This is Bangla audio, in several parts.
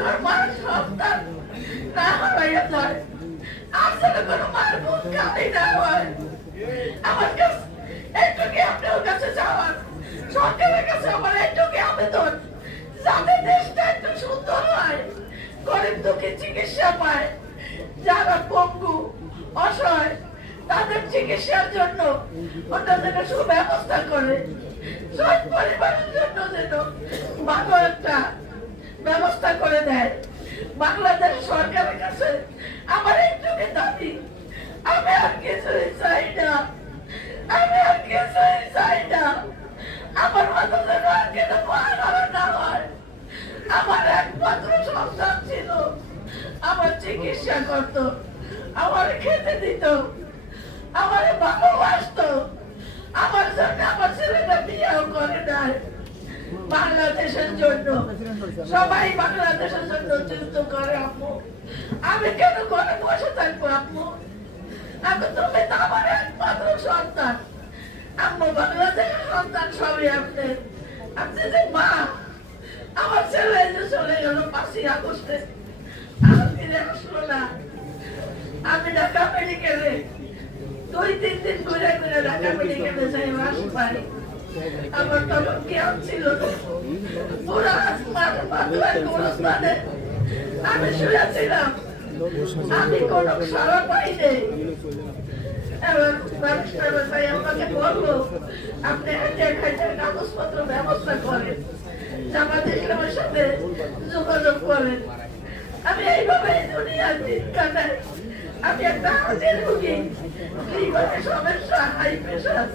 ঘর মার সন্তান না হারাইয়া যায়, আর যেন কোনো মার মুখ খালি না হয়। আমার কাছে এইটুকু আপনার কাছে যাওয়ার, সরকারের কাছে আমার এইটুকু আবেদন, যাতে দেশটা একটু সুন্দর হয়, গরিব দুঃখী চিকিৎসা পায়, যারা পঙ্গু অসহায় তাদের চিকিৎসার জন্য অন্যদের সুব্যবস্থা করে, সব পরিবারের জন্য যেন ভালো একটা ব্যবস্থা করে দেয়। বাংলাদেশ সরকারের কাছে আমার এইটুকু দাবি, আমি আর কিছুই চাই না, আমি আর কিছুই চাই না। আমার মতো যেন আর কেন মারা না হয়। আমার একমাত্র সন্তান ছিল, আমার চিকিৎসা করত, আমার খেতে দিত, আমার ভালোবাসতো, আমার জন্য আমার ছেলেটা বিয়েও করে নাই। বাংলাদেশের জন্য সবাই বাংলাদেশের জন্য যুদ্ধ করে আম্মু, আমি কেন ঘরে বসে থাকবো আম্মু? আমি তুমি তো আমার একমাত্র সন্তান আম্মু, বাংলাদেশের সন্তান সবই আপনি। আপনি যে মা, আমার ছেলে যে চলে গেল 5ই আগস্টে, আর ফিরে আসলো না। আমি ঢাকা মেডিকেলে 2-3 দিন ঘুরে ঘুরে ঢাকা মেডিকেলে যাই মাস পাই। আমার তখন জ্ঞান ছিল না, পুরো আসমান মাথায় গোলস্থানে আমি শুয়েছিলাম, আমি কোনো সারা পাইনি। এবার ব্যারিস্টার ভাই আমাকে বললো, আপনি কাগজপত্র ব্যবস্থা করেন, জামাত ইসলামের সাথে যোগাযোগ করেন। আমি এইভাবে দুনিয়ার দিন কাটাই। আমি একটা হার্টের রোগী, লিভারে সমস্যা, হাই প্রেশার,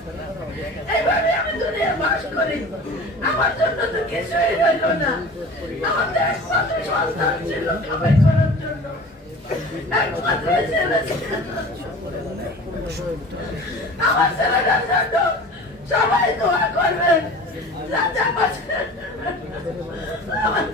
এইভাবে আমি দুনিয়ায় বাস করি। আমার জন্য তো কিছুই রইল না। আমাদের একমাত্র সন্তান ছিল কামাই করার জন্য, একমাত্র ছেলে ছিল। আমার ছেলেটার জন্য সবাই দোয়া করবেন, যাতে আমার আমার